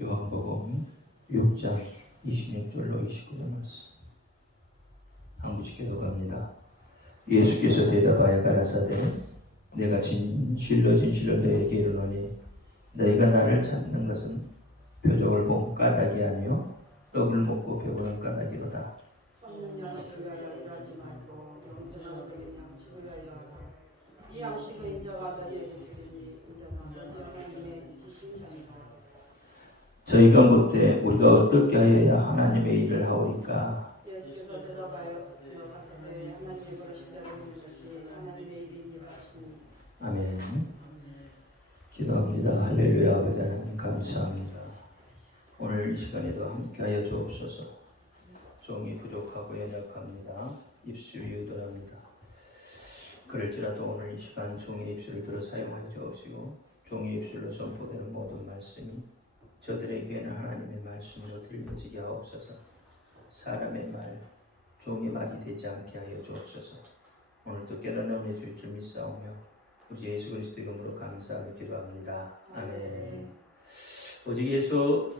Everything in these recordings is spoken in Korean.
요한복음 6장 26절로 29절 말씀. 한 구씩 기도합니다. 예수께서 대답하여 가라사대 내가 진실로 너희에게 이르노니 너희가 나를 잡는 것은 표적을 본 까닭이 아니요 떡을 먹고 배부른 까닭이로다. 이 양식을 인정하다 너희에게 하나님의 지신자니라. 저희가 묻되 우리가 어떻게 하여야 하나님의 일을 하오리까? 예수께서 대답하여 하나님이 거시다는 것이 하나님의 일이니라 하시니. 아멘. 기도합니다. 할렐루야. 아버지 하나님 감사합니다. 오늘 이 시간에도 함께하여 주옵소서. 종이 부족하고 연약합니다. 입술이 유도합니다. 그럴지라도 오늘 이 시간 종의 입술을 들어 사용하여 주옵시고 종의 입술로 선포되는 모든 말씀이 저들에게는 하나님의 말씀으로 들려지게 하옵소서. 사람의 말, 종의 말이 되지 않게 하여 주옵소서. 오늘도 깨닫는 줄 줄 믿사오며 오직 예수 그리스도 이름으로 감사하며 기도합니다. 아멘. 오직 예수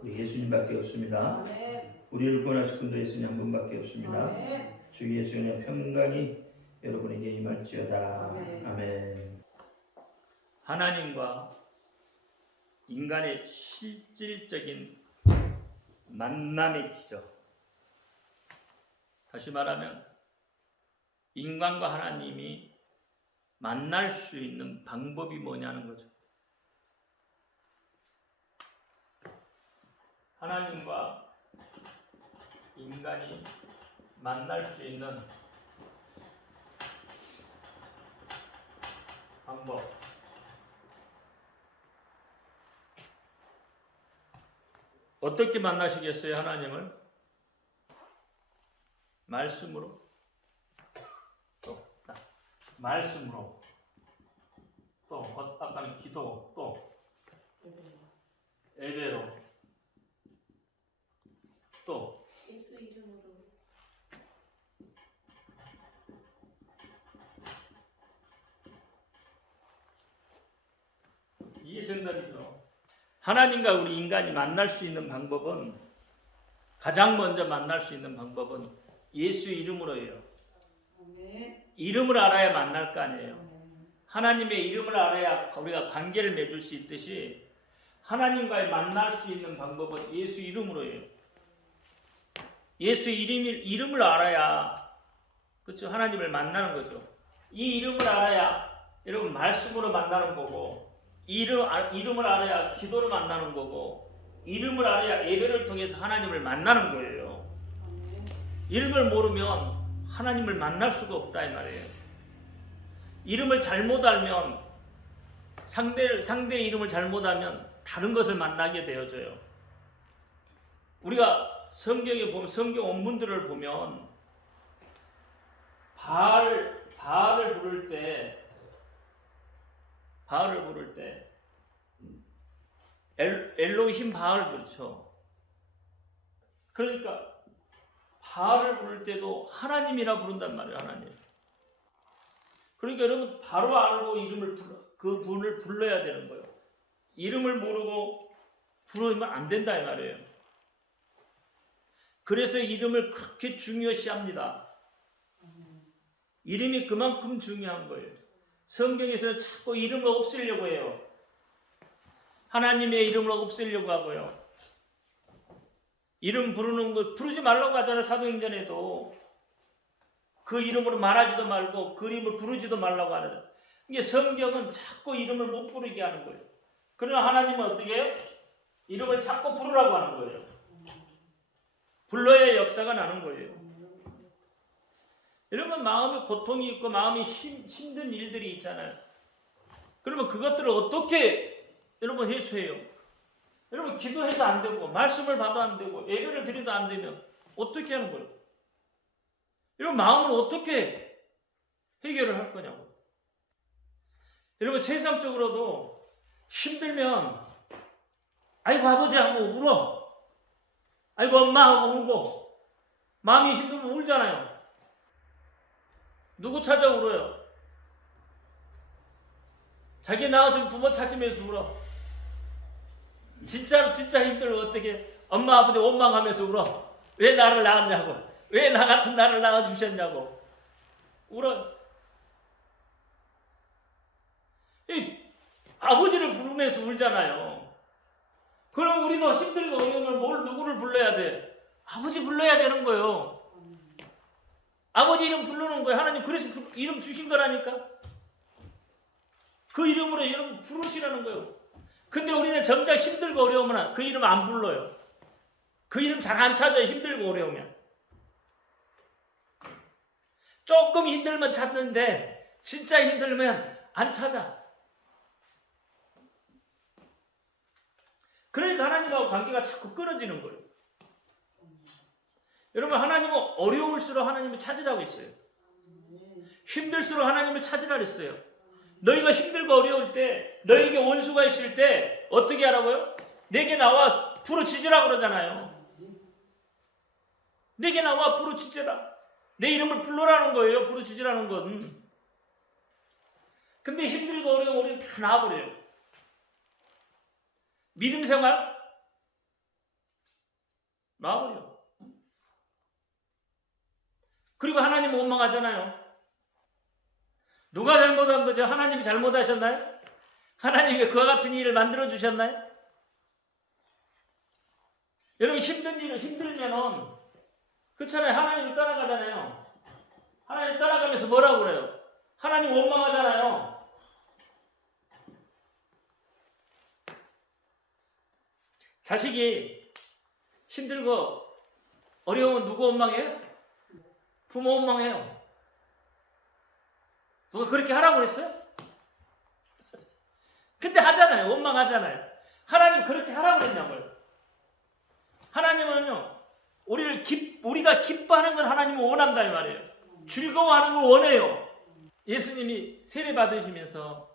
우리 예수님밖에 없습니다. 아멘. 우리를 구원하실 분도 예수님 한 분밖에 없습니다. 아멘. 주 예수님의 평강이 여러분에게 임할지어다. 아멘. 아멘. 하나님과 인간의 실질적인 만남의 기적. 다시 말하면 인간과 하나님이 만날 수 있는 방법이 뭐냐는 거죠. 하나님과 인간이 만날 수 있는 방법. 어떻게 만나시겠어요, 하나님을? 말씀으로. 또 말씀으로. 또 아까는 기도. 또 예배로. 또 예수 이름으로. 이게 정답이죠. 하나님과 우리 인간이 만날 수 있는 방법은 가장 먼저 만날 수 있는 방법은 예수 이름으로예요. 아멘. 이름을 알아야 만날 거 아니에요. 하나님의 이름을 알아야 우리가 관계를 맺을 수 있듯이 하나님과의 만날 수 있는 방법은 예수 이름으로예요. 예수 이름을 알아야 그렇죠? 하나님을 만나는 거죠. 이 이름을 알아야 여러분 말씀으로 만나는 거고 이름을 알아야 기도로 만나는 거고 이름을 알아야 예배를 통해서 하나님을 만나는 거예요. 이름을 모르면 하나님을 만날 수가 없다 이 말이에요. 이름을 잘못 알면 상대의 이름을 잘못 알면 다른 것을 만나게 되어져요. 우리가 성경에 보면 성경 원문들을 보면 바알을 부를 때 엘로힘 바알 그렇죠. 그러니까 바알을 부를 때도 하나님이라 부른단 말이에요. 하나님. 그러니까 여러분 바로 알고 그 분을 불러야 되는 거예요. 이름을 모르고 부르면 안 된다 이 말이에요. 그래서 이름을 그렇게 중요시합니다. 이름이 그만큼 중요한 거예요. 성경에서는 자꾸 이름을 없애려고 해요. 하나님의 이름을 없애려고 하고요. 이름 부르는 거 부르지 말라고 하잖아요. 사도행전에도 그 이름으로 말하지도 말고 그 이름을 부르지도 말라고 하잖아요. 이게 성경은 자꾸 이름을 못 부르게 하는 거예요. 그러나 하나님은 어떻게 해요? 이름을 자꾸 부르라고 하는 거예요. 불러야 역사가 나는 거예요. 여러분 마음에 고통이 있고 마음이 힘든 일들이 있잖아요. 그러면 그것들을 어떻게 여러분 해소해요? 여러분 기도해도 안 되고 말씀을 봐도 안 되고 예배를 드려도 안 되면 어떻게 하는 거예요? 여러분 마음을 어떻게 해결을 할 거냐고. 여러분 세상적으로도 힘들면 아이고 아버지 하고 울어. 아이고 엄마 하고 울고 마음이 힘들면 울잖아요. 누구 찾아 울어요? 자기 낳아준 부모 찾으면서 울어. 진짜 힘들면 어떻게 엄마 아버지 원망하면서 울어. 왜 나를 낳았냐고. 왜 나 같은 나를 낳아주셨냐고. 울어. 이 아버지를 부르면서 울잖아요. 그럼 우리도 힘들고 어려우면 누구를 불러야 돼? 아버지 불러야 되는 거예요. 아버지 이름 부르는 거예요. 하나님 그래서 이름 주신 거라니까. 그 이름으로 이름 부르시라는 거예요. 근데 우리는 정작 힘들고 어려우면 그 이름 안 불러요. 그 이름 잘 안 찾아요. 힘들고 어려우면. 조금 힘들면 찾는데 진짜 힘들면 안 찾아. 그러니까 하나님하고 관계가 자꾸 끊어지는 거예요. 여러분 하나님은 어려울수록 하나님을 찾으라고 했어요. 힘들수록 하나님을 찾으라 그랬어요. 너희가 힘들고 어려울 때 너희에게 원수가 있을 때 어떻게 하라고요? 내게 나와 부르짖으라 그러잖아요. 내게 나와 부르짖으라. 내 이름을 불러라는 거예요. 부르짖으라는 건. 근데 힘들고 어려우면 우리는 다 나와버려요. 믿음 생활 나와버려. 그리고 하나님 원망하잖아요. 누가 잘못한 거죠? 하나님이 잘못하셨나요? 하나님이 그와 같은 일을 만들어 주셨나요? 여러분 힘든 일을 힘들면은 그렇잖아요. 하나님이 떠나가잖아요. 하나님 떠나가면서 뭐라고 그래요? 하나님 원망하잖아요. 자식이 힘들고 어려우면 누구 원망해요? 부모 원망해요. 누가 그렇게 하라고 그랬어요? 근데 하잖아요. 원망하잖아요. 하나님 그렇게 하라고 그랬냐고요. 하나님은요, 우리가 기뻐하는 건 하나님은 원한다 이 말이에요. 즐거워하는 걸 원해요. 예수님이 세례 받으시면서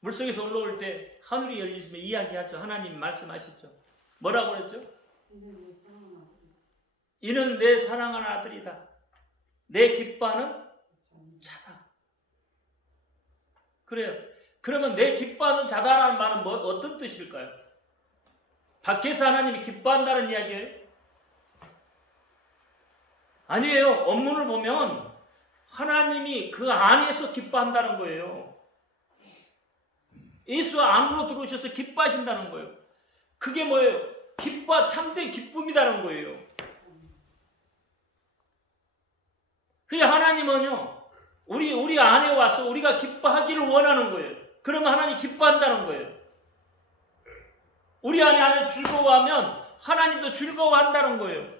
물속에서 올라올 때 하늘이 열리시면 이야기하죠. 하나님 말씀하시죠. 뭐라고 그랬죠? 이는 내 사랑하는 아들이다. 내 기뻐하는 자다. 그래요. 그러면 내 기뻐하는 자다라는 말은 어떤 뜻일까요? 밖에서 하나님이 기뻐한다는 이야기예요? 아니에요. 원문을 보면 하나님이 그 안에서 기뻐한다는 거예요. 예수 안으로 들어오셔서 기뻐하신다는 거예요. 그게 뭐예요? 참된 기쁨이라는 거예요. 그게 하나님은요, 우리 안에 와서 우리가 기뻐하기를 원하는 거예요. 그러면 하나님 기뻐한다는 거예요. 우리 안에 즐거워하면 하나님도 즐거워한다는 거예요.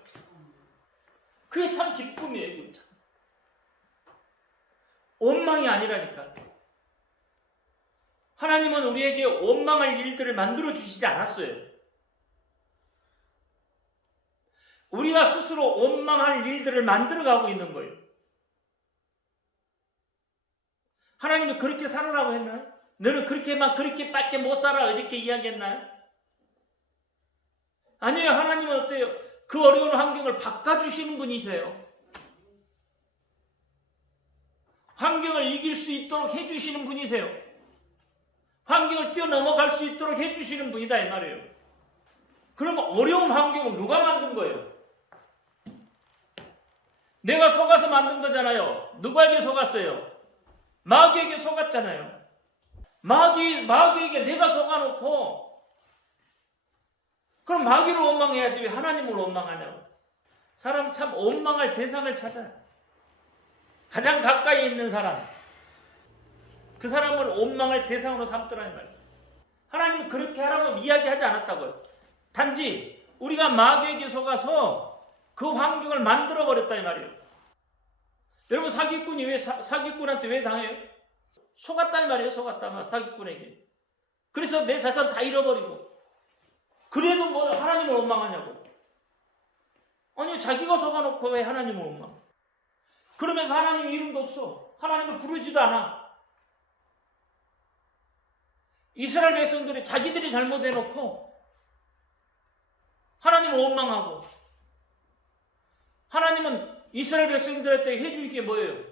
그게 참 기쁨이에요. 참. 원망이 아니라니까. 하나님은 우리에게 원망할 일들을 만들어 주시지 않았어요. 우리가 스스로 원망할 일들을 만들어가고 있는 거예요. 하나님이 그렇게 살아라고 했나요? 너는 그렇게밖에 못 살아 이렇게 이야기했나요? 아니에요. 하나님은 어때요? 그 어려운 환경을 바꿔주시는 분이세요. 환경을 이길 수 있도록 해주시는 분이세요. 환경을 뛰어넘어갈 수 있도록 해주시는 분이다 이 말이에요. 그러면 어려운 환경을 누가 만든 거예요? 내가 속아서 만든 거잖아요. 누구에게 속았어요? 마귀에게 속았잖아요. 마귀에게 내가 속아놓고 그럼 마귀를 원망해야지 왜 하나님을 원망하냐고. 사람 참 원망할 대상을 찾아요. 가장 가까이 있는 사람, 그 사람을 원망할 대상으로 삼더라는 말이에요. 하나님은 그렇게 하라고 이야기하지 않았다고요. 단지 우리가 마귀에게 속아서 그 환경을 만들어버렸다 이 말이에요. 여러분 사기꾼이 사기꾼한테 왜 당해요? 속았다 이 말이에요. 속았다 사기꾼에게. 그래서 내 자산 다 잃어버리고 그래도 뭐 하나님을 원망하냐고. 아니 자기가 속아놓고 왜 하나님을 원망? 그러면서 하나님 이름도 없어. 하나님을 부르지도 않아. 이스라엘 백성들이 자기들이 잘못해놓고 하나님을 원망하고 하나님은 이스라엘 백성들한테 해줄 게 뭐예요?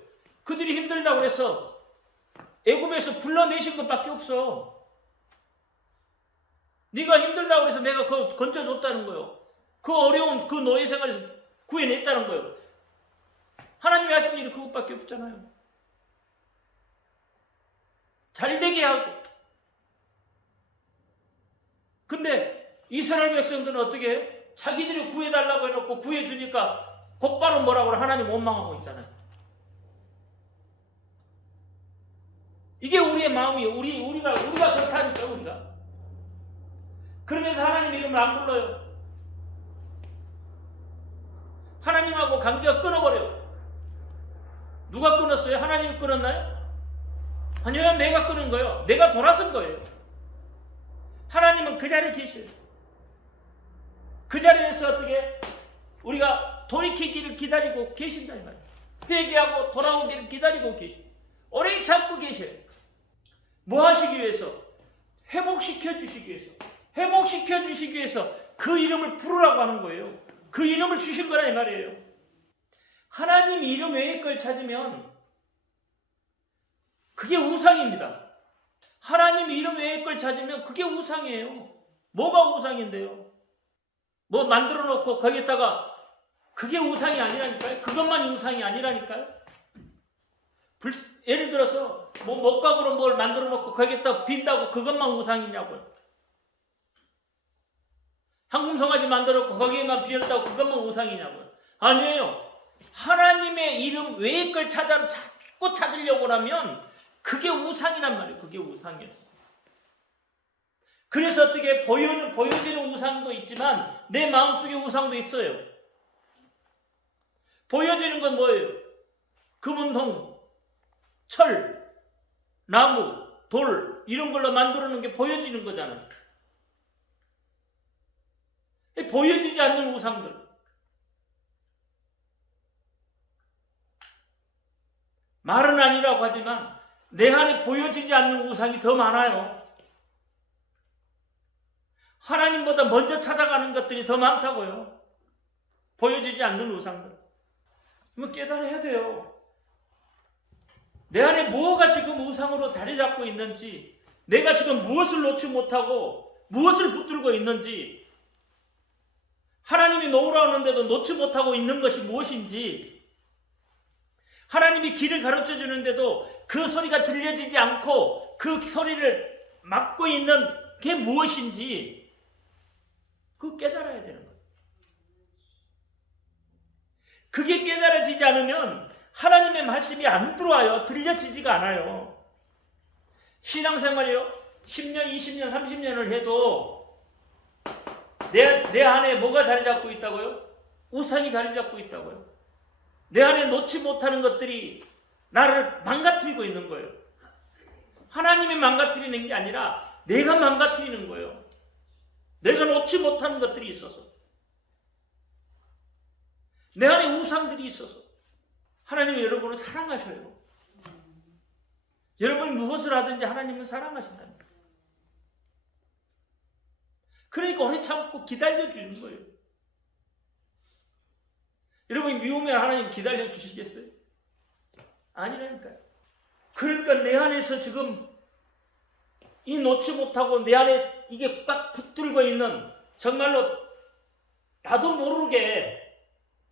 그들이 힘들다고 해서 애굽에서 불러내신 것밖에 없어. 네가 힘들다고 해서 내가 그거 건져줬다는 거예요. 그 어려운 그 노예 생활에서 구해냈다는 거예요. 하나님이 하신 일이 그것밖에 없잖아요. 잘되게 하고. 근데 이스라엘 백성들은 어떻게 해요? 자기들이 구해달라고 해놓고 구해주니까 곧바로 뭐라고 하나님 원망하고 있잖아요. 이게 우리의 마음이에요. 우리가 그렇다니까, 우리가. 그러면서 하나님 이름을 안 불러요. 하나님하고 관계가 끊어버려요. 누가 끊었어요? 하나님이 끊었나요? 아니요, 내가 끊은 거예요. 내가 돌아선 거예요. 하나님은 그 자리에 계셔요. 그 자리에서 어떻게 우리가 돌이키기를 기다리고 계신다 이 말이에요. 회개하고 돌아오기를 기다리고 계셔요. 오래 참고 계셔요. 뭐 하시기 위해서? 회복시켜 주시기 위해서. 회복시켜 주시기 위해서 그 이름을 부르라고 하는 거예요. 그 이름을 주신 거라 이 말이에요. 하나님 이름 외의 걸 찾으면 그게 우상입니다. 하나님 이름 외의 걸 찾으면 그게 우상이에요. 뭐가 우상인데요? 뭐 만들어 놓고 거기에다가 그게 우상이 아니라니까요. 그것만 우상이 아니라니까요. 예를 들어서 뭐 목각으로 뭘 만들어 놓고 거기에다 빈다고 그것만 우상이냐고요. 황금송아지 만들어 놓고 거기에만 비었다고 그것만 우상이냐고요. 아니에요. 하나님의 이름 외의 걸 자꾸 찾으려고 하면 그게 우상이란 말이에요. 그게 우상이에요. 그래서 어떻게 보여지는 우상도 있지만 내 마음속에 우상도 있어요. 보여지는 건 뭐예요? 금은동, 철, 나무, 돌 이런 걸로 만들어 놓은 게 보여지는 거잖아요. 보여지지 않는 우상들. 말은 아니라고 하지만 내 안에 보여지지 않는 우상이 더 많아요. 하나님보다 먼저 찾아가는 것들이 더 많다고요. 보여지지 않는 우상들. 이거 깨달아야 돼요. 내 안에 뭐가 지금 우상으로 자리 잡고 있는지, 내가 지금 무엇을 놓지 못하고 무엇을 붙들고 있는지, 하나님이 놓으라 하는데도 놓지 못하고 있는 것이 무엇인지, 하나님이 길을 가르쳐 주는데도 그 소리가 들려지지 않고 그 소리를 막고 있는 게 무엇인지 그거 깨달아야 되는 거예요. 그게 깨달아지지 않으면 하나님의 말씀이 안 들어와요. 들려지지가 않아요. 신앙생활이요. 10년, 20년, 30년을 해도 내 안에 뭐가 자리 잡고 있다고요? 우상이 자리 잡고 있다고요. 내 안에 놓지 못하는 것들이 나를 망가뜨리고 있는 거예요. 하나님이 망가뜨리는 게 아니라 내가 망가뜨리는 거예요. 내가 놓지 못하는 것들이 있어서, 내 안에 우상들이 있어서. 하나님은 여러분을 사랑하셔요. 여러분이 무엇을 하든지 하나님은 사랑하신답니다. 그러니까 오래 참고 기다려주는 거예요. 여러분이 미우면 하나님 기다려주시겠어요? 아니라니까요. 그러니까 내 안에서 지금 이 놓지 못하고 내 안에 이게 딱 붙들고 있는, 정말로 나도 모르게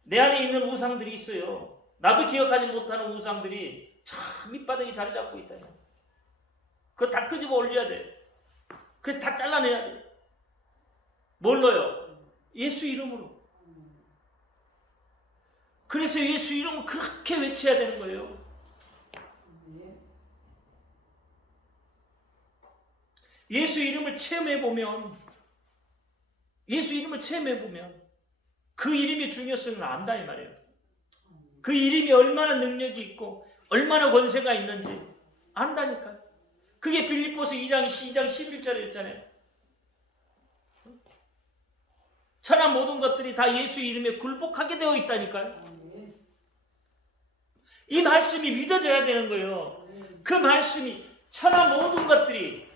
내 안에 있는 우상들이 있어요. 나도 기억하지 못하는 우상들이 참 밑바닥에 자리 잡고 있다. 그거 다 끄집어 올려야 돼. 그래서 다 잘라내야 돼. 뭘로요? 예수 이름으로. 그래서 예수 이름을 그렇게 외쳐야 되는 거예요. 예수 이름을 체험해보면, 예수 이름을 체험해보면 그 이름의 중요성을 안다 이 말이에요. 그 이름이 얼마나 능력이 있고 얼마나 권세가 있는지 안다니까요. 그게 빌립보서 2장 11절에 있잖아요. 천하 모든 것들이 다 예수 이름에 굴복하게 되어 있다니까요. 이 말씀이 믿어져야 되는 거예요. 그 말씀이 천하 모든 것들이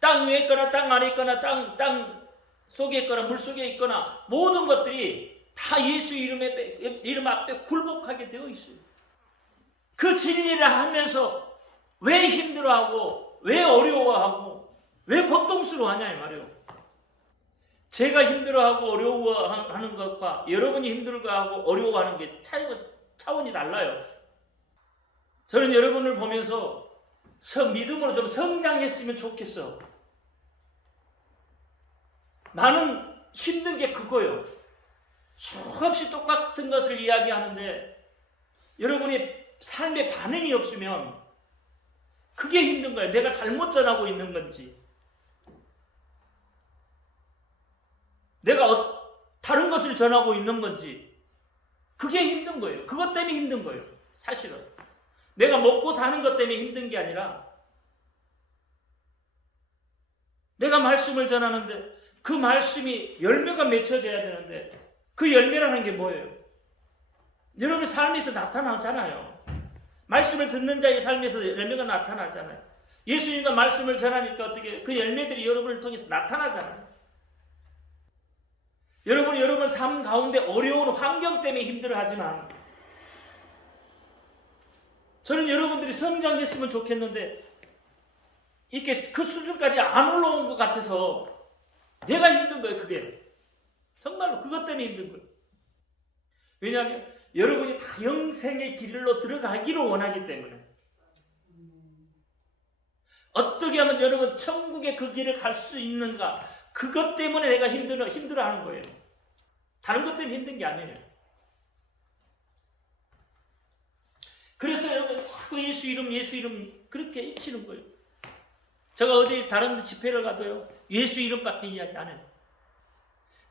땅 위에 있거나 땅 아래 있거나 땅 속에 있거나 물 속에 있거나 모든 것들이 다 예수 이름 앞에 굴복하게 되어 있어요. 그 진리를 하면서 왜 힘들어하고 왜 어려워하고 왜 고통스러워하냐 이 말이에요. 제가 힘들어하고 어려워하는 것과 여러분이 힘들어하고 어려워하는 게 차원이 달라요. 저는 여러분을 보면서 믿음으로 좀 성장했으면 좋겠어. 나는 힘든 게 그거예요. 수없이 똑같은 것을 이야기하는데 여러분이 삶에 반응이 없으면 그게 힘든 거예요. 내가 잘못 전하고 있는 건지, 내가 다른 것을 전하고 있는 건지, 그게 힘든 거예요. 그것 때문에 힘든 거예요. 사실은 내가 먹고 사는 것 때문에 힘든 게 아니라 내가 말씀을 전하는데 그 말씀이 열매가 맺혀져야 되는데 그 열매라는 게 뭐예요? 여러분 삶에서 나타나잖아요. 말씀을 듣는 자의 삶에서 열매가 나타나잖아요. 예수님과 말씀을 전하니까 어떻게 그 열매들이 여러분을 통해서 나타나잖아요. 여러분 삶 가운데 어려운 환경 때문에 힘들어하지만 저는 여러분들이 성장했으면 좋겠는데 이렇게 그 수준까지 안 올라온 것 같아서 내가 힘든 거예요. 그게 정말로 그것 때문에 힘든 거예요. 왜냐하면 여러분이 다 영생의 길로 들어가기를 원하기 때문에 어떻게 하면 여러분 천국의 그 길을 갈 수 있는가, 그것 때문에 내가 힘들어하는 거예요. 다른 것 때문에 힘든 게 아니에요. 그래서 여러분 자꾸 예수 이름 그렇게 잊히는 거예요. 제가 어디 다른 집회를 가도요 예수 이름밖에 이야기 안 해요.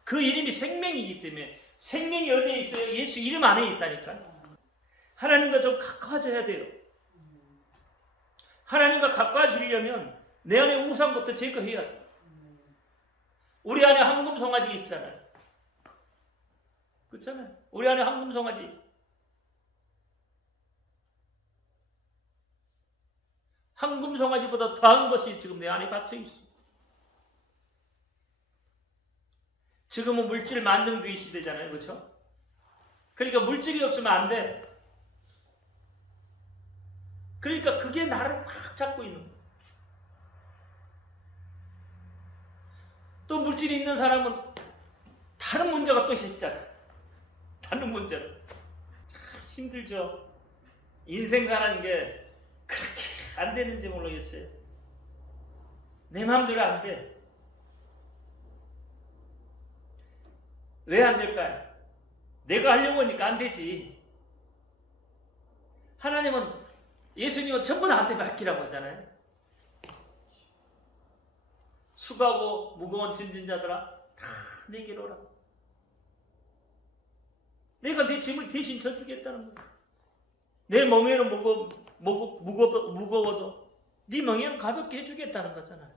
그 이름이 생명이기 때문에. 생명이 어디에 있어요? 예수 이름 안에 있다니까요. 하나님과 좀 가까워져야 돼요. 하나님과 가까워지려면 내 안에 우상부터 제거해야 돼요. 우리 안에 황금송아지 있잖아요. 그렇잖아요. 우리 안에 황금송아지. 황금송아지보다 더한 것이 지금 내 안에 갇혀 있어. 지금은 물질 만능주의 시대잖아요. 그렇죠? 그러니까 물질이 없으면 안 돼. 그러니까 그게 나를 확 잡고 있는 거야. 또 물질이 있는 사람은 다른 문제가 또 있잖아. 다른 문제로. 참 힘들죠. 인생 사는 게 그렇게 안 되는지 모르겠어요. 내 마음대로 안 돼. 왜 안 될까요? 내가 하려고 하니까 안 되지. 하나님은, 예수님은 전부 나한테 맡기라고 하잖아요. 수고하고 무거운 짐진 자들아 다 내게로 오라. 내가 내 짐을 대신 져주겠다는 거야. 내 멍에는 무거워도 네 멍에는 가볍게 해주겠다는 거잖아요.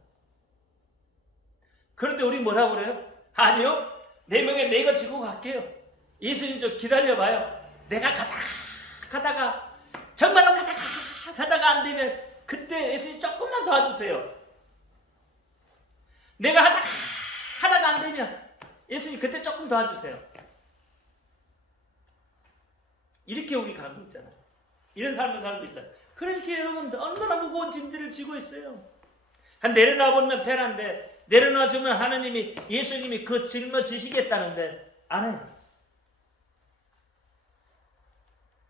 그런데 우리 뭐라고 그래요? 아니요, 내 멍에 내가 지고 갈게요. 예수님 좀 기다려봐요. 내가 가다가 정말로 가다가 안 되면 그때 예수님 조금만 도와주세요. 내가 하다가 안 되면 예수님 그때 조금 도와주세요. 이렇게 우리 가고 있잖아요. 이런 삶을 살고 있잖아요. 그러니까 여러분 얼마나 무거운 짐들을 지고 있어요. 한 내려놔 보면 편한데, 내려놔 주면 하나님이, 예수님이 그 짊어지시겠다는데 안 해요.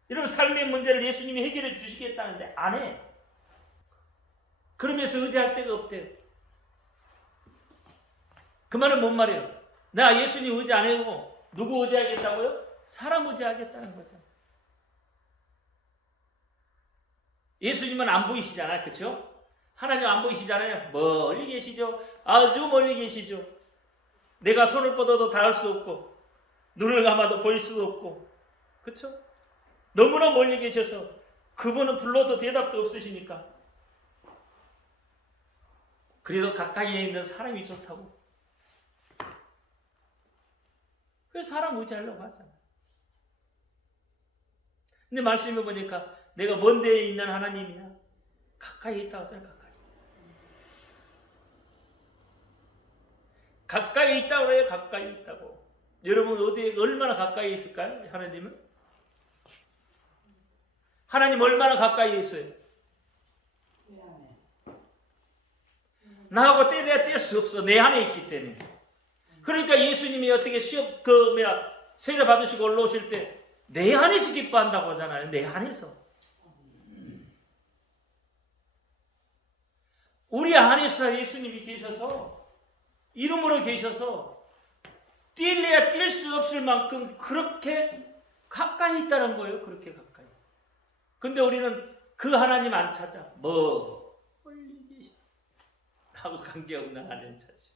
여러분 삶의 문제를 예수님이 해결해 주시겠다는데 안 해. 그러면서 의지할 데가 없대요. 그 말은 뭔 말이에요? 나 예수님 의지 안 하고 누구 의지하겠다고요? 사람 의지하겠다는 거죠. 예수님은 안 보이시잖아요. 그렇죠? 하나님 안 보이시잖아요. 멀리 계시죠. 아주 멀리 계시죠. 내가 손을 뻗어도 닿을 수 없고 눈을 감아도 보일 수도 없고, 그렇죠? 너무나 멀리 계셔서 그분은 불러도 대답도 없으시니까 그래도 가까이에 있는 사람이 좋다고. 그래서 사람 의지하려고 하잖아요. 근데 말씀해 보니까 내가 먼 데에 있는 하나님이냐? 가까이 있다고 하잖아요. 가까이 있다고 해요. 가까이 있다고. 여러분 어디에 얼마나 가까이 있을까요? 하나님은? 하나님 얼마나 가까이 있어요? 나하고 떼야 뗄 수 없어. 내 안에 있기 때문에. 그러니까 예수님이 어떻게 세례 받으시고 올라오실 때 내 안에서 기뻐한다고 하잖아요. 내 안에서. 우리 안에서 예수님이 계셔서, 이름으로 계셔서 뛸래야 뛸 수 없을 만큼 그렇게 가까이 있다는 거예요. 그렇게 가까이. 근데 우리는 그 하나님 안 찾아. 멀리 계시 하고 관계없는 하나님 찾지.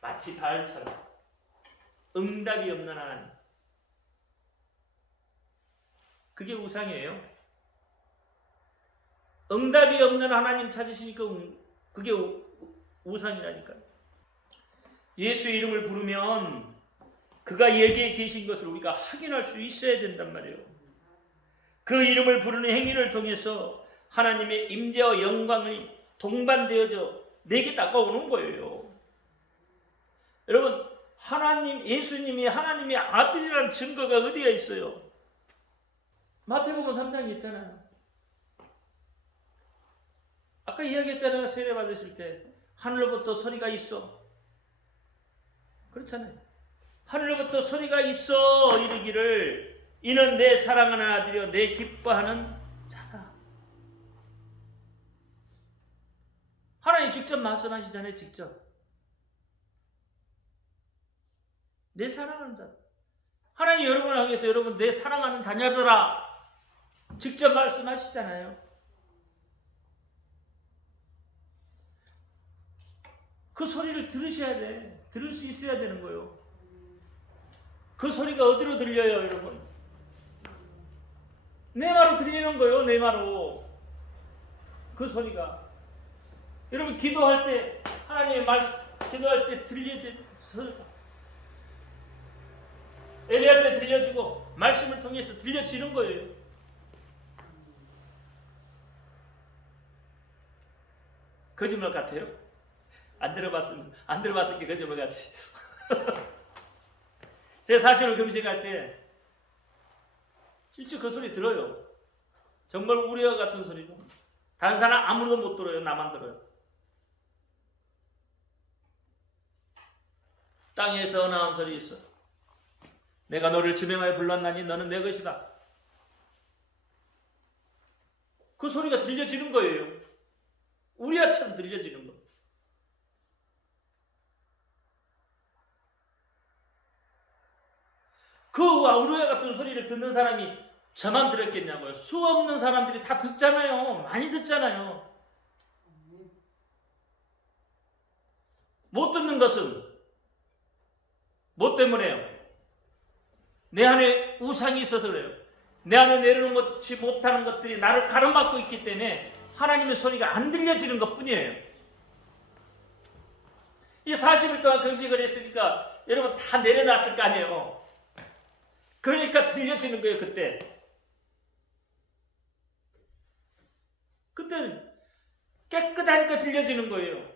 마치 바알처럼 응답이 없는 하나님. 그게 우상이에요. 응답이 없는 하나님 찾으시니까 그게 우상이라니까요. 예수의 이름을 부르면 그가 여기에 계신 것을 우리가 확인할 수 있어야 된단 말이에요. 그 이름을 부르는 행위를 통해서 하나님의 임재와 영광이 동반되어져 내게 다가오는 거예요. 여러분, 예수님이 하나님의 아들이라는 증거가 어디에 있어요? 마태복음 3장에 있잖아요. 아까 이야기했잖아요. 세례 받으실 때 하늘로부터 소리가 있어. 그렇잖아요. 하늘로부터 소리가 있어 이르기를 이는 내 사랑하는 아들이여 내 기뻐하는 자다. 하나님 직접 말씀하시잖아요. 직접. 내 사랑하는 자. 하나님 여러분을 향해서 여러분 내 사랑하는 자녀들아 직접 말씀하시잖아요. 그 소리를 들으셔야 돼. 들을 수 있어야 되는 거예요. 그 소리가 어디로 들려요, 여러분? 내 마로 들리는 거예요, 내 마로. 그 소리가. 여러분, 기도할 때, 하나님의 말씀, 기도할 때 들려진 소리가. 예배할 때 들려지고, 말씀을 통해서 들려지는 거예요. 거짓말 같아요? 안 들어봤으니까 거짓말 같이. 제가 사실을 금식할 때 실제 그 소리 들어요. 정말 우리와 같은 소리죠. 다른 사람 아무도 못 들어요. 나만 들어요. 땅에서 나온 소리 있어. 내가 너를 지명하여 불렀나니 너는 내 것이다. 그 소리가 들려지는 거예요. 우리와처럼 들려지는 거. 그 우리와 같은 소리를 듣는 사람이 저만 들었겠냐고요. 수 없는 사람들이 다 듣잖아요. 많이 듣잖아요. 못 듣는 것은 뭐 때문에요? 내 안에 우상이 있어서 그래요. 내 안에 내려놓지 못하는 것들이 나를 가로막고 있기 때문에 하나님의 소리가 안 들려지는 것뿐이에요. 이 40일 동안 금식을 했으니까 여러분 다 내려놨을 거 아니에요. 그러니까 들려지는 거예요. 그때는 깨끗하니까 들려지는 거예요.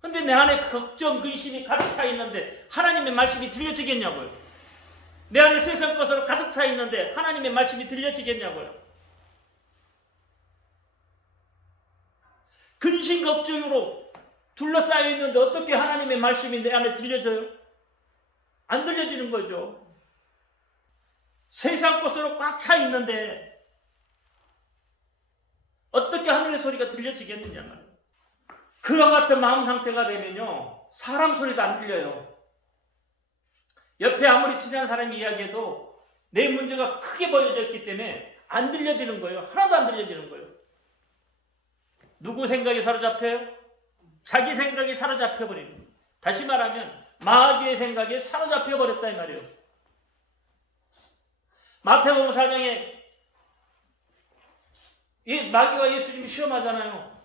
근데 내 안에 걱정, 근심이 가득 차 있는데 하나님의 말씀이 들려지겠냐고요. 내 안에 세상 것으로 가득 차 있는데 하나님의 말씀이 들려지겠냐고요. 근심 걱정으로 둘러싸여 있는데 어떻게 하나님의 말씀이 내 안에 들려져요? 안 들려지는 거죠. 세상 것으로 꽉 차 있는데 어떻게 하늘의 소리가 들려지겠느냐 말이에요. 그와 같은 마음 상태가 되면요 사람 소리도 안 들려요. 옆에 아무리 친한 사람이 이야기해도 내 문제가 크게 보여져 있기 때문에 안 들려지는 거예요. 하나도 안 들려지는 거예요. 누구 생각에 사로잡혀요? 자기 생각에 사로잡혀버리는 거예요. 다시 말하면 마귀의 생각에 사로잡혀버렸다 이 말이에요. 마태복음 4장에 마귀와 예수님이 시험하잖아요.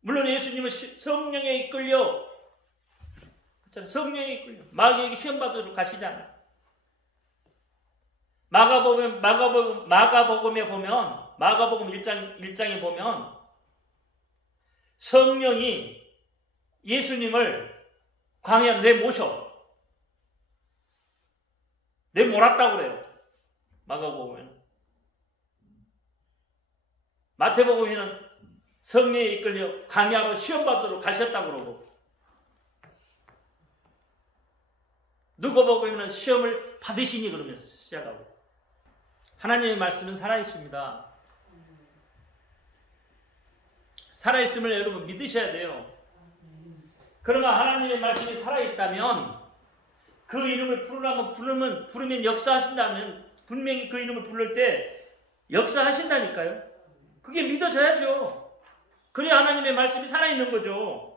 물론 예수님은 성령에 이끌려 마귀에게 시험 받으러 가시잖아요. 마가복음에 보면 마가복음 1장에 보면 성령이 예수님을 광야로 내몰았다고 그래요. 마가복음에는. 마태복음에는 성령에 이끌려 광야로 시험 받으러 가셨다고 그러고 누가 보면 시험을 받으시니 그러면서 시작하고. 하나님의 말씀은 살아있습니다. 살아있음을 여러분 믿으셔야 돼요. 그러면 하나님의 말씀이 살아있다면 그 이름을 부르면 역사하신다면 분명히 그 이름을 부를 때 역사하신다니까요. 그게 믿어져야죠. 그래야 하나님의 말씀이 살아있는 거죠.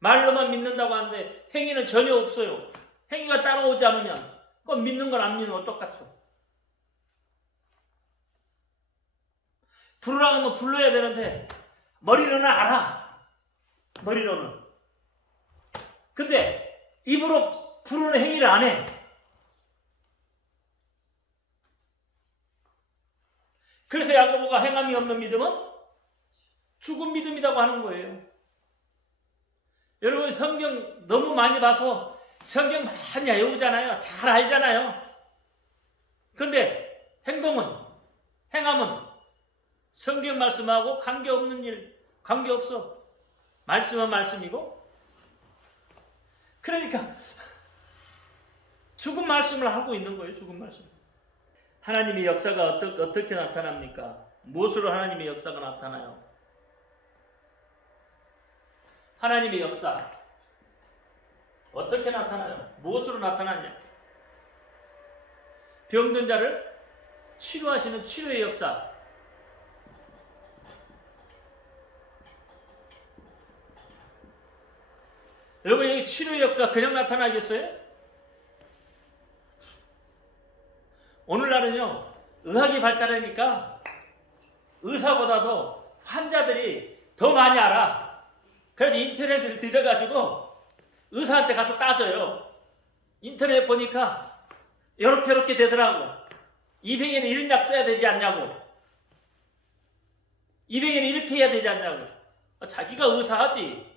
말로만 믿는다고 하는데 행위는 전혀 없어요. 행위가 따라오지 않으면 그건 믿는 건 안 믿는 건 똑같죠. 부르라고 하면 불러야 되는데 머리로는 알아. 머리로는. 근데 입으로 부르는 행위를 안 해. 그래서 야고보가 행함이 없는 믿음은 죽은 믿음이라고 하는 거예요. 여러분 성경 너무 많이 봐서 성경 많이 외우잖아요. 잘 알잖아요. 근데 행함은 성경 말씀하고 관계없는 일, 관계없어. 말씀은 말씀이고. 그러니까 죽은 말씀을 하고 있는 거예요. 죽은 말씀. 하나님의 역사가 어떻게 나타납니까? 무엇으로 하나님의 역사가 나타나요? 하나님의 역사 어떻게 나타나요? 무엇으로 나타나냐? 병든 자를 치료하시는 치료의 역사. 여러분 여기 치료의 역사가 그냥 나타나겠어요? 오늘날은요 의학이 발달하니까 의사보다도 환자들이 더 많이 알아. 그래서 인터넷을 뒤져가지고 의사한테 가서 따져요. 인터넷 보니까 이렇게 되더라고. 이 병에는 이런 약 써야 되지 않냐고. 이 병에는 이렇게 해야 되지 않냐고. 자기가 의사하지.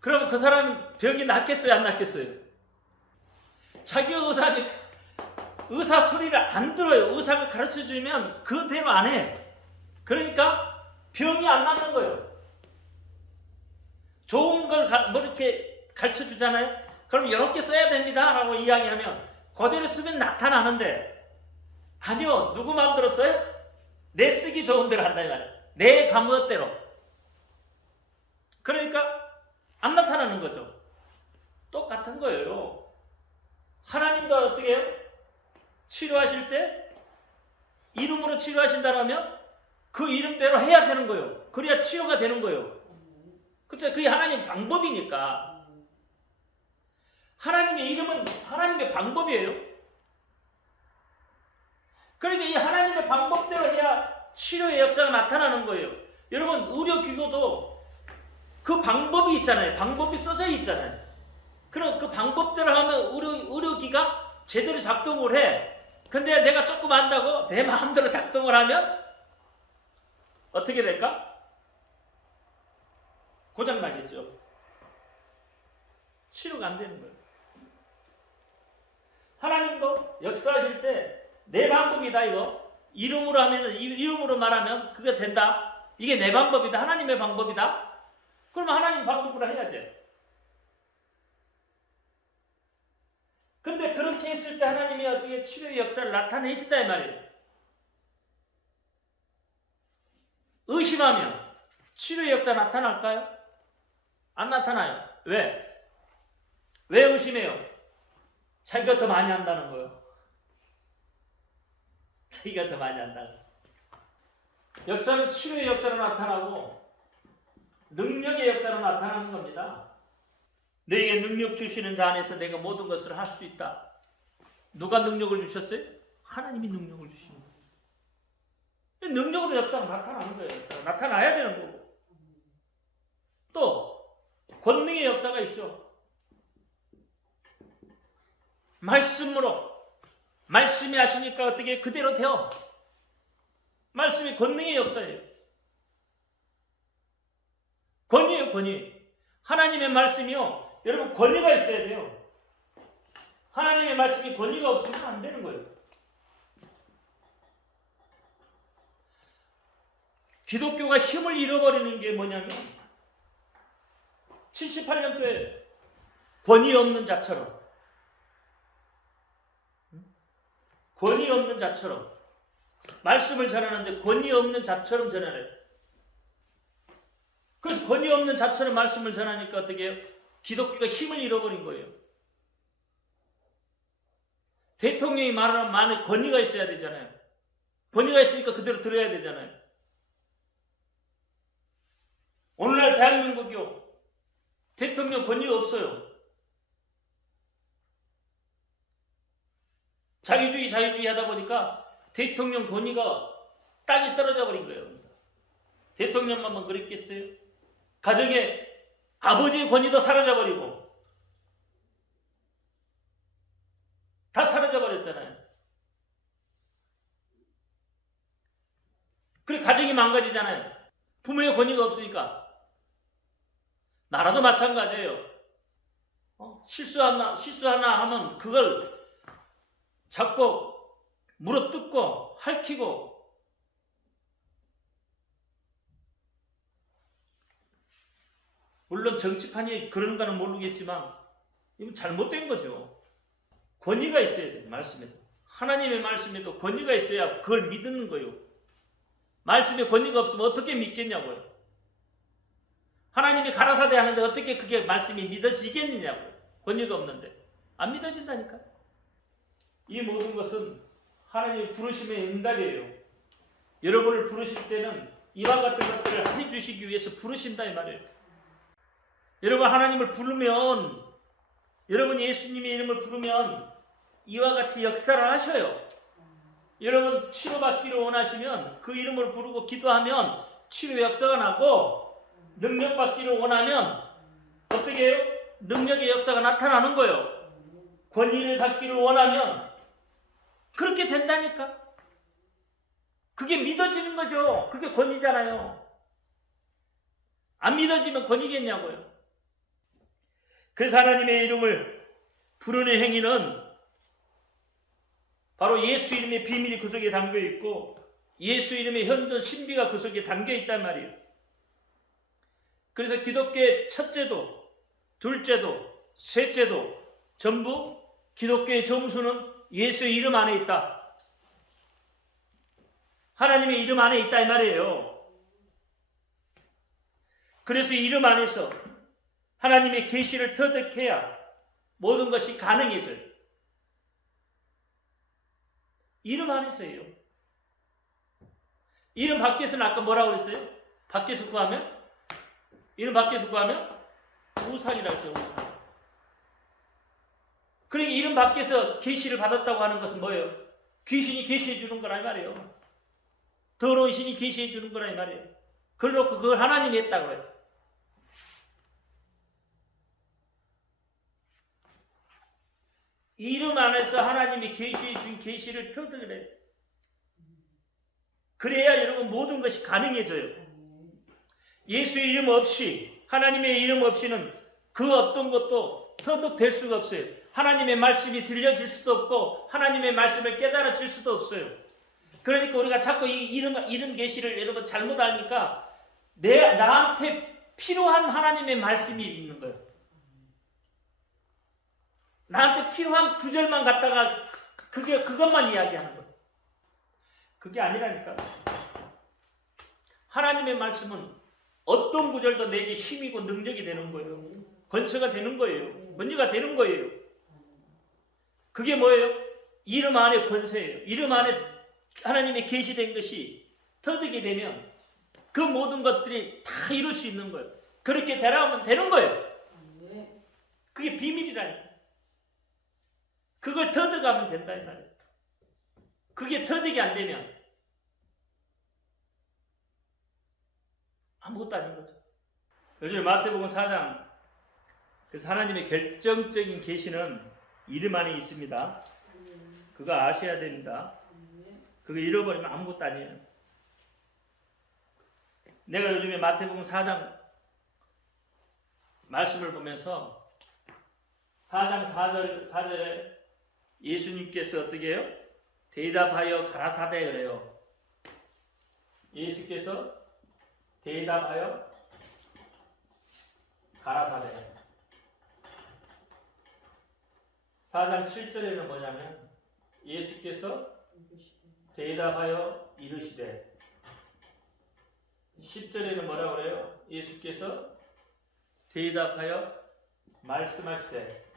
그럼 그 사람은 병이 낫겠어요? 안 낫겠어요? 자기가 의사니까 의사 소리를 안 들어요. 의사가 가르쳐주면 그대로 안 해. 그러니까 병이 안 낫는 거예요. 좋은 걸 이렇게 가르쳐주잖아요. 그럼 이렇게 써야 됩니다 라고 이야기하면 그대로 쓰면 나타나는데 아니요. 누구 마음대로 써요? 내 쓰기 좋은 대로 한다 이 말이에요. 내 감각대로. 그러니까 안 나타나는 거죠. 똑같은 거예요. 하나님도 어떻게 해요? 치료하실 때 이름으로 치료하신다면 그 이름대로 해야 되는 거예요. 그래야 치료가 되는 거예요. 그렇죠? 그게 하나님 방법이니까. 하나님의 이름은 하나님의 방법이에요. 그러니까 이 하나님의 방법대로 해야 치료의 역사가 나타나는 거예요. 여러분 의료기구도 그 방법이 있잖아요. 방법이 써져 있잖아요. 그럼 그 방법대로 하면 의료기가 제대로 작동을 해. 근데 내가 조금 안다고 내 마음대로 작동을 하면 어떻게 될까? 고장나겠죠. 치료가 안 되는 거예요. 하나님도 역사하실 때 내 방법이다 이거. 이름으로 하면은 이름으로 말하면 그게 된다. 이게 내 방법이다. 하나님의 방법이다. 그러면 하나님 방법으로 해야지. 근데 그렇게 했을 때 하나님이 어떻게 치료의 역사를 나타내신다 이 말이에요. 의심하면 치료의 역사 나타날까요? 안 나타나요. 왜? 왜 의심해요? 자기가 더 많이 한다는 거예요. 자기가 더 많이 한다는 거예요. 역사는 치료의 역사로 나타나고 능력의 역사로 나타나는 겁니다. 너에게 능력 주시는 자 안에서 내가 모든 것을 할 수 있다. 누가 능력을 주셨어요? 하나님이 능력을 주십니다. 능력으로 역사가 나타나는 거예요. 역사가 나타나야 되는 거고. 또 권능의 역사가 있죠. 말씀으로 말씀이 하시니까 어떻게 그대로 되어. 말씀이 권능의 역사예요. 권위예요, 권위. 하나님의 말씀이요. 여러분 권위가 있어야 돼요. 하나님의 말씀이 권위가 없으면 안 되는 거예요. 기독교가 힘을 잃어버리는 게 뭐냐면 78년도에 권위 없는 자처럼, 권위 없는 자처럼 말씀을 전하는데 권위 없는 자처럼 전하래요. 그래서 권위 없는 자처럼 말씀을 전하니까 어떻게 해요? 기독교가 힘을 잃어버린 거예요. 대통령이 말하는 말에 권위가 있어야 되잖아요. 권위가 있으니까 그대로 들어야 되잖아요. 오늘날 대한민국이요, 대통령 권위가 없어요. 자유주의 하다 보니까 대통령 권위가 땅이 떨어져 버린 거예요. 대통령만 그랬겠어요? 가정에 아버지의 권위도 사라져 버리고 다 사라져 버렸잖아요. 그래 가정이 망가지잖아요. 부모의 권위가 없으니까. 나라도 마찬가지예요. 실수 하나 하면 그걸 잡고 물어뜯고 핥히고, 물론 정치판이 그런가는 모르겠지만 이건 잘못된 거죠. 권위가 있어야 돼요. 말씀에도, 하나님의 말씀에도 권위가 있어야 그걸 믿는 거예요. 말씀에 권위가 없으면 어떻게 믿겠냐고요. 하나님이 가라사대 하는데 어떻게 그게 말씀이 믿어지겠느냐고요. 권위가 없는데. 안 믿어진다니까. 이 모든 것은 하나님의 부르심의 응답이에요. 여러분을 부르실 때는 이와 같은 것들을 해주시기 위해서 부르신다 이 말이에요. 여러분 하나님을 부르면, 여러분 예수님의 이름을 부르면 이와 같이 역사를 하셔요. 여러분 치료받기를 원하시면 그 이름을 부르고 기도하면 치료 역사가 나고, 능력받기를 원하면 어떻게 해요? 능력의 역사가 나타나는 거예요. 권위를 갖기를 원하면 그렇게 된다니까. 그게 믿어지는 거죠. 그게 권위잖아요. 안 믿어지면 권위겠냐고요. 그래서 하나님의 이름을 부르는 행위는 바로 예수 이름의 비밀이 그 속에 담겨 있고, 예수 이름의 현존 신비가 그 속에 담겨 있단 말이에요. 그래서 기독교의 첫째도, 둘째도, 셋째도 전부 기독교의 점수는 예수의 이름 안에 있다. 하나님의 이름 안에 있다 이 말이에요. 그래서 이 이름 안에서 하나님의 계시를 터득해야 모든 것이 가능해져요. 이름 안에서예요. 이름 밖에서는 아까 뭐라고 그랬어요? 밖에서 구하면? 이름 밖에서 구하면? 우상이라고 했죠. 우상. 그러니까 이름 밖에서 계시를 받았다고 하는 것은 뭐예요? 귀신이 계시해 주는 거라 이 말이에요. 더러운 신이 계시해 주는 거라 이 말이에요. 그래놓고 그걸 하나님이 했다고 해요. 이름 안에서 하나님이 계시해 준 계시를 터득을 해요. 그래야 여러분 모든 것이 가능해져요. 예수의 이름 없이, 하나님의 이름 없이는 그 어떤 것도 터득될 수가 없어요. 하나님의 말씀이 들려질 수도 없고 하나님의 말씀을 깨달아질 수도 없어요. 그러니까 우리가 자꾸 이 이름 계시를 여러분 잘못 알니까 나한테 필요한 하나님의 말씀이 있는 거예요. 나한테 필요한 구절만 갖다가 그것만 이야기하는 거예요. 그게 아니라니까. 하나님의 말씀은 어떤 구절도 내게 힘이고 능력이 되는 거예요. 권세가 되는 거예요. 권위가 되는 거예요. 그게 뭐예요? 이름 안에 권세예요. 이름 안에 하나님의 계시된 것이 터득이 되면 그 모든 것들이 다 이룰 수 있는 거예요. 그렇게 되라면 되는 거예요. 그게 비밀이라니까. 그걸 터득하면 된다 이 말이에요. 그게 터득이 안 되면 아무것도 아닌 거죠. 요즘 마태복음 4장, 그래서 하나님의 결정적인 계시는 이름 안에 있습니다. 그거 아셔야 됩니다. 그거 잃어버리면 아무것도 아니에요. 내가 요즘에 마태복음 4장 말씀을 보면서 4장 4절에 예수님께서 어떻게 해요? 대답하여 가라사대 그래요. 예수께서 대답하여 가라사대. 4장 7절에는 뭐냐면 예수께서 대답하여 이르시되, 10절에는 뭐라고 그래요? 예수께서 대답하여 말씀하시되.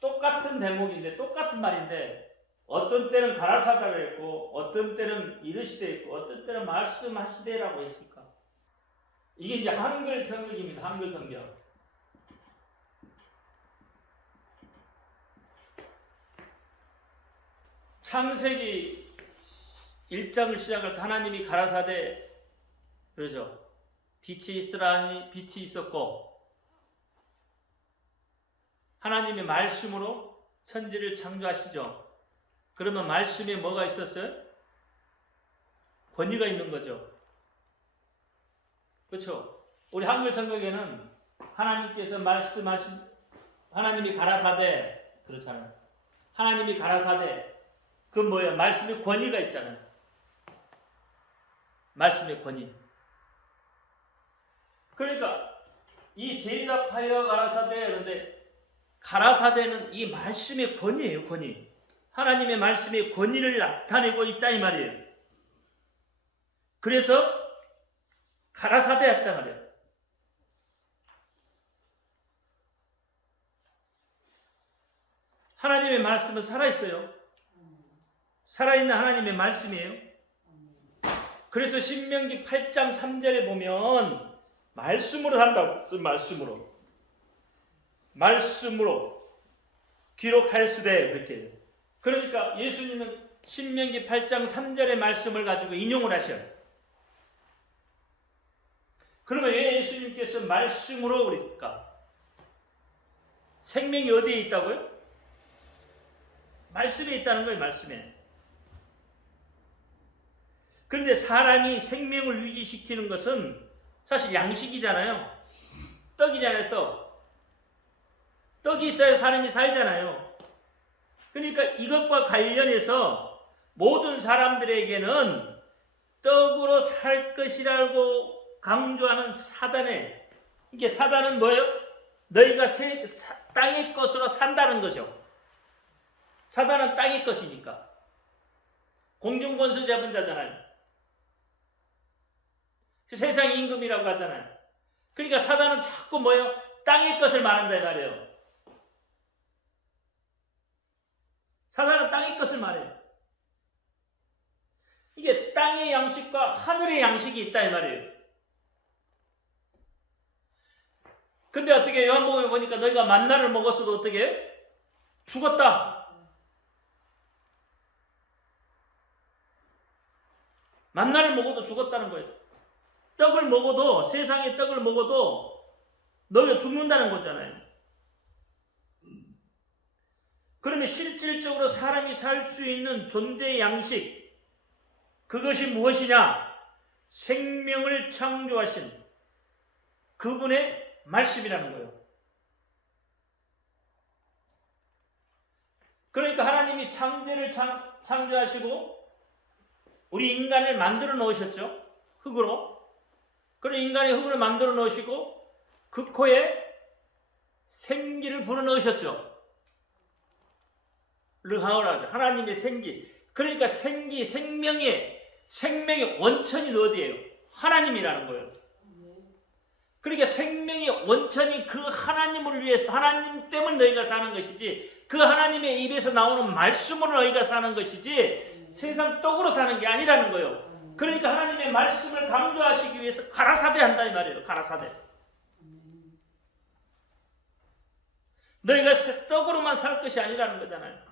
똑같은 대목인데, 똑같은 말인데, 어떤 때는 가라사다로 했고, 어떤 때는 이르시되 했고, 어떤 때는 말씀하시되라고 했을까? 이게 이제 한글 성경입니다. 한글 성경. 창세기 1장을 시작할 때 하나님이 가라사대 그러죠. 빛이 있으라니 빛이 있었고, 하나님의 말씀으로 천지를 창조하시죠. 그러면 말씀에 뭐가 있었어요? 권위가 있는 거죠. 그렇죠? 우리 한글 성경에는 하나님께서 말씀하신, 하나님이 가라사대 그렇잖아요. 하나님이 가라사대, 그 뭐예요? 말씀의 권위가 있잖아요. 말씀의 권위. 그러니까 이 대답하여 가라사대, 그런데 가라사대는 이 말씀의 권위예요. 권위. 하나님의 말씀의 권위를 나타내고 있다 이 말이에요. 그래서 가라사대였단 말이에요. 하나님의 말씀은 살아있어요. 살아있는 하나님의 말씀이에요. 그래서 신명기 8장 3절에 보면 말씀으로 산다고, 말씀으로 기록할수되 그렇게. 그러니까 예수님은 신명기 8장 3절의 말씀을 가지고 인용을 하셔요. 그러면 왜 예수님께서 말씀으로 그랬을까? 생명이 어디에 있다고요? 말씀에 있다는 거예요. 말씀에. 그런데 사람이 생명을 유지시키는 것은 사실 양식이잖아요. 떡이잖아요. 떡이 있어야 사람이 살잖아요. 그러니까 이것과 관련해서 모든 사람들에게는 떡으로 살 것이라고 강조하는 사단의, 이게 사단은 뭐예요? 너희가 땅의 것으로 산다는 거죠. 사단은 땅의 것이니까. 공중권수 잡은 자잖아요. 세상 임금이라고 하잖아요. 그러니까 사단은 자꾸 뭐예요? 땅의 것을 말한다 이 말이에요. 사단은 땅의 것을 말해요. 이게 땅의 양식과 하늘의 양식이 있다 이 말이에요. 근데 어떻게 요한복음에 보니까 너희가 만나를 먹었어도 어떻게 해요? 죽었다. 만나를 먹어도 죽었다는 거예요. 떡을 먹어도, 세상의 떡을 먹어도 너희가 죽는다는 거잖아요. 그러면 실질적으로 사람이 살 수 있는 존재의 양식, 그것이 무엇이냐? 생명을 창조하신 그분의 말씀이라는 거예요. 그러니까 하나님이 창조를 창조하시고 우리 인간을 만들어 놓으셨죠. 흙으로. 그런 인간의 흙으로 만들어 놓으시고 그 코에 생기를 불어 넣으셨죠. 르하오라죠. 하나님의 생기. 그러니까 생명의 원천이 어디예요? 하나님이라는 거예요. 그러니까 생명의 원천이 그 하나님을 위해서, 하나님 때문에 너희가 사는 것이지, 그 하나님의 입에서 나오는 말씀으로 너희가 사는 것이지 세상 떡으로 사는 게 아니라는 거예요. 그러니까 하나님의 말씀을 강조하시기 위해서 가라사대 한다 이 말이에요. 가라사대. 너희가 떡으로만 살 것이 아니라는 거잖아요.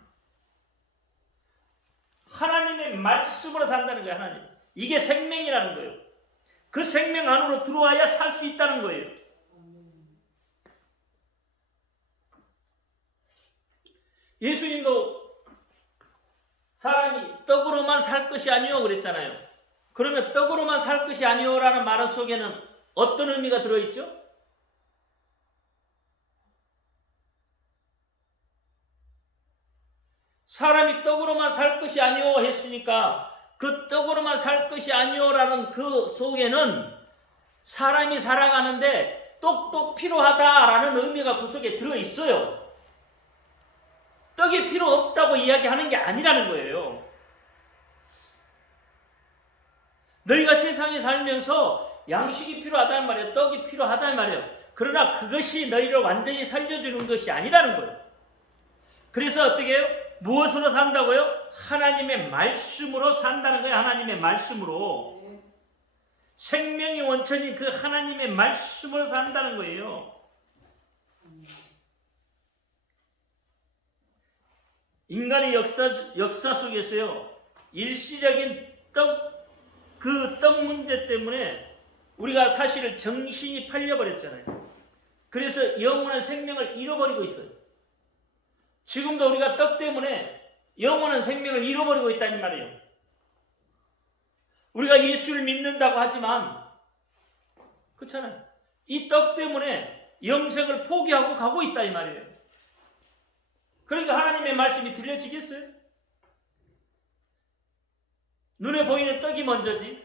하나님의 말씀으로 산다는 거예요. 하나님. 이게 생명이라는 거예요. 그 생명 안으로 들어와야 살 수 있다는 거예요. 예수님도 사람이 떡으로만 살 것이 아니오 그랬잖아요. 그러면 떡으로만 살 것이 아니오라는 말 속에는 어떤 의미가 들어있죠? 사람이 떡으로만 살 것이 아니오 했으니까 그 떡으로만 살 것이 아니오라는 그 속에는 사람이 살아가는데 떡도 필요하다라는 의미가 그 속에 들어있어요. 떡이 필요 없다고 이야기하는 게 아니라는 거예요. 너희가 세상에 살면서 양식이 필요하다는 말이에요. 떡이 필요하다는 말이에요. 그러나 그것이 너희를 완전히 살려주는 것이 아니라는 거예요. 그래서 어떻게 해요? 무엇으로 산다고요? 하나님의 말씀으로 산다는 거예요. 하나님의 말씀으로. 생명의 원천이 그 하나님의 말씀으로 산다는 거예요. 인간의 역사 속에서요, 일시적인 그 떡 문제 때문에 우리가 사실 정신이 팔려버렸잖아요. 그래서 영원한 생명을 잃어버리고 있어요. 지금도 우리가 떡 때문에 영원한 생명을 잃어버리고 있다는 말이에요. 우리가 예수를 믿는다고 하지만 그렇잖아요. 이 떡 때문에 영생을 포기하고 가고 있다 이 말이에요. 그러니까 하나님의 말씀이 들려지겠어요? 눈에 보이는 떡이 먼저지.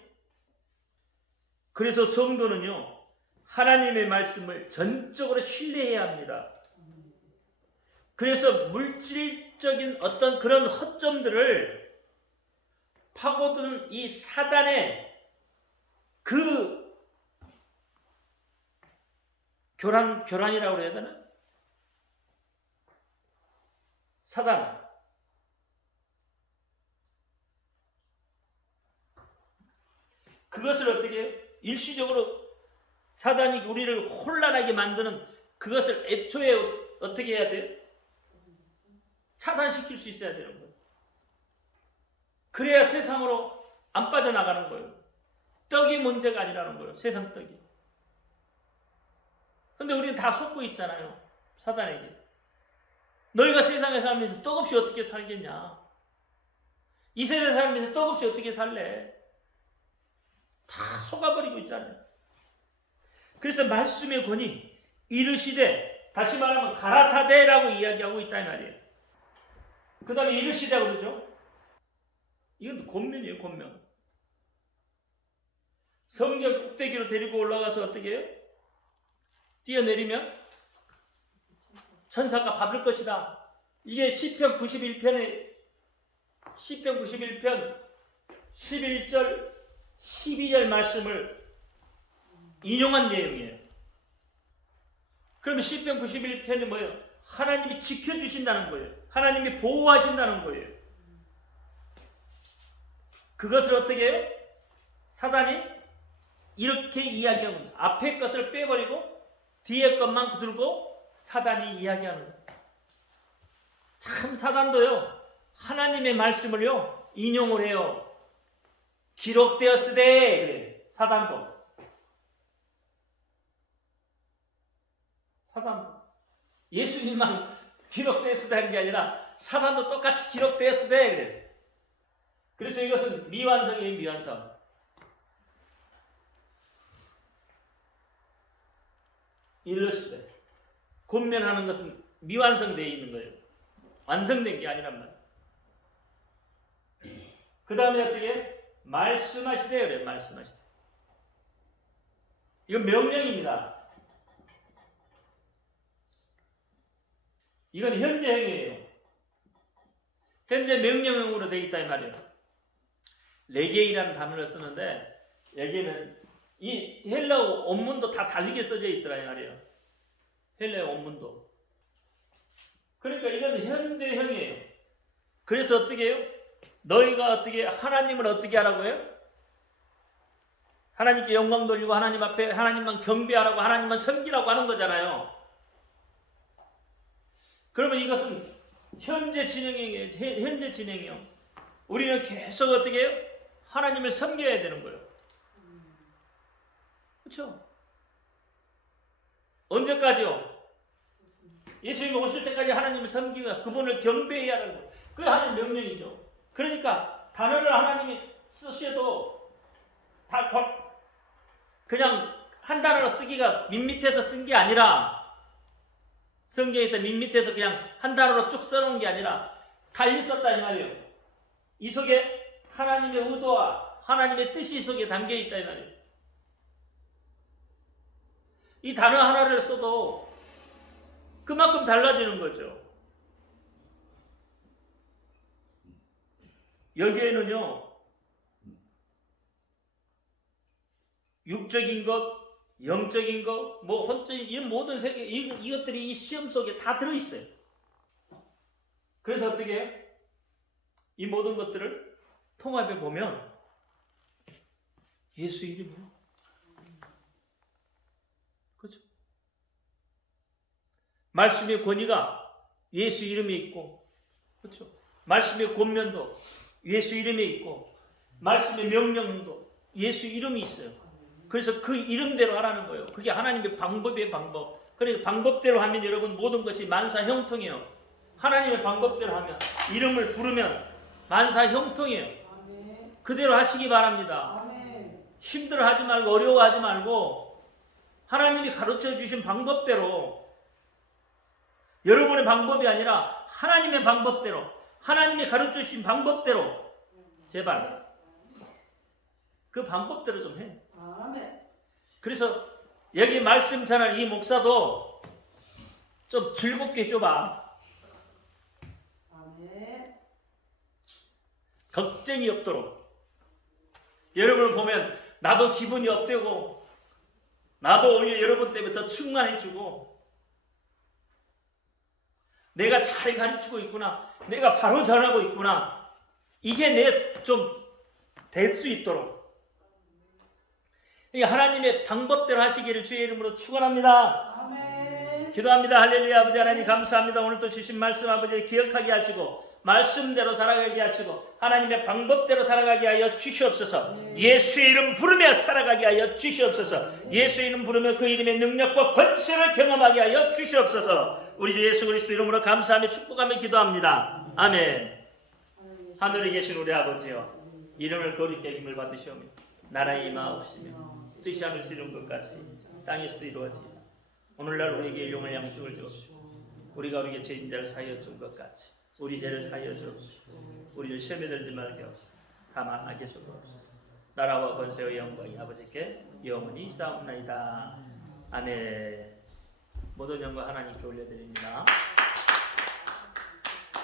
그래서 성도는요, 하나님의 말씀을 전적으로 신뢰해야 합니다. 그래서 물질적인 어떤 그런 허점들을 파고드는 이 사단의 그 교란이라고 해야 되나? 사단. 그것을 어떻게 해요? 일시적으로 사단이 우리를 혼란하게 만드는 그것을 애초에 어떻게 해야 돼요? 차단시킬 수 있어야 되는 거예요. 그래야 세상으로 안 빠져나가는 거예요. 떡이 문제가 아니라는 거예요. 세상 떡이. 근데 우리는 다 속고 있잖아요. 사단에게. 너희가 세상에 살면서 떡 없이 어떻게 살겠냐? 이 세상에 살면서 떡 없이 어떻게 살래? 다 속아버리고 있잖아요. 그래서 말씀의 권위 이르시되, 다시 말하면 가라사대라고 이야기하고 있다 이 말이에요. 그 다음에 이르시되 그러죠. 이건 권면이에요. 권면. 성전 꼭대기로 데리고 올라가서 어떻게 해요? 뛰어내리면 천사가 받을 것이다. 이게 시편 91편 11절 12절 말씀을 인용한 내용이에요. 그러면 시편 91편이 뭐예요? 하나님이 지켜주신다는 거예요. 하나님이 보호하신다는 거예요. 그것을 어떻게 해요? 사단이 이렇게 이야기하는 거예요. 앞에 것을 빼버리고 뒤에 것만 들고 사단이 이야기하는 거예요. 참 사단도요, 하나님의 말씀을요 인용을 해요. 기록되었으되 그래요. 사단도 예수님만 기록되었으되 하는 게 아니라 사단도 똑같이 기록되었으되 그래요. 그래서 이것은 미완성이에요. 미완성. 이르시되, 권면하는 것은 미완성되어 있는 거예요. 완성된 게 아니란 말이에요. 그 다음에 어떻게 말씀하시되 그래요. 말씀하시되. 이건 명령입니다. 이건 현재형이에요. 현재 명령형으로 되어 있다 이 말이에요. 레게이라는 단어를 쓰는데 여기는 이 헬라어 원문도 다 다르게 써져 있더라 이 말이에요. 헬라어 원문도. 그러니까 이건 현재형이에요. 그래서 어떻게 해요? 너희가 어떻게 하나님을 어떻게 하라고 해요? 하나님께 영광 돌리고 하나님 앞에 하나님만 경배하라고 하나님만 섬기라고 하는 거잖아요. 그러면 이것은 현재 진행형이에요. 현재 진행형. 우리는 계속 어떻게 해요? 하나님을 섬겨야 되는 거예요. 그렇죠? 언제까지요? 예수님이 오실 때까지 하나님을 섬기고 그분을 경배해야 하는 거예요. 그게 하나님 명령이죠. 그러니까 단어를 하나님이 쓰셔도 다 그냥 한 단어로 쓰기가 밋밋해서 쓴 게 아니라, 성경에 있던 밋밋해서 그냥 한 단어로 쭉 써놓은 게 아니라 달리 썼다 이 말이에요. 이 속에 하나님의 의도와 하나님의 뜻이 속에 담겨 있다 이 말이에요. 이 단어 하나를 써도 그만큼 달라지는 거죠. 여기에는요, 육적인 것, 영적인 것, 뭐 혼적인 이 모든 세계 이것들이 이 시험 속에 다 들어 있어요. 그래서 어떻게 해요? 이 모든 것들을 통합해 보면 예수 이름이요. 그렇죠? 말씀의 권위가 예수 이름에 있고, 그렇죠? 말씀의 권면도 예수 이름에 있고, 말씀의 명령도 예수 이름이 있어요. 그래서 그 이름대로 하라는 거예요. 그게 하나님의 방법의 방법. 그러니까 방법대로 하면 여러분 모든 것이 만사형통이에요. 하나님의 방법대로 하면, 이름을 부르면 만사형통이에요. 아멘. 그대로 하시기 바랍니다. 아멘. 힘들어하지 말고 어려워하지 말고 하나님이 가르쳐 주신 방법대로, 여러분의 방법이 아니라 하나님의 방법대로, 하나님이 가르쳐 주신 방법대로, 제발 그 방법대로 좀 해. 아멘. 그래서 여기 말씀 전할 이 목사도 좀 즐겁게 해줘봐. 아멘. 걱정이 없도록. 여러분을 보면 나도 기분이 업되고, 나도 오히려 여러분 때문에 더 충만해지고, 내가 잘 가르치고 있구나, 내가 바로 전하고 있구나, 이게 내 좀 될 수 있도록 하나님의 방법대로 하시기를 주의 이름으로 축원합니다. 아멘. 기도합니다. 할렐루야. 아버지 하나님 감사합니다. 오늘 또 주신 말씀 아버지 기억하게 하시고 말씀대로 살아가게 하시고 하나님의 방법대로 살아가게 하여 주시옵소서. 예수의 이름 부르며 살아가게 하여 주시옵소서. 예수의 이름 부르며 그 이름의 능력과 권세를 경험하게 하여 주시옵소서. 우리 주 예수 그리스도 이름으로 감사하며 축복하며 기도합니다. 아멘. 하늘에 계신 우리 아버지여, 이름을 거룩히 여김을 받으시오며 나라의 임하옵시며 뜻이 하늘에서 이룬 것 같이 땅에서도 이루어지이다. 오늘날 우리에게 일용할 양식을 주옵시고 우리가 우리에게 죄인 자를 사하여 준 것 같이 우리 죄를 사하여 주옵시고 우리를 시험에 들지 말게 하옵소서. 다만 악에서 구하옵소서. 나라와 권세와 영광이 아버지께 영원히 있사옵나이다. 아멘. 모든 영광 하나님께 올려드립니다.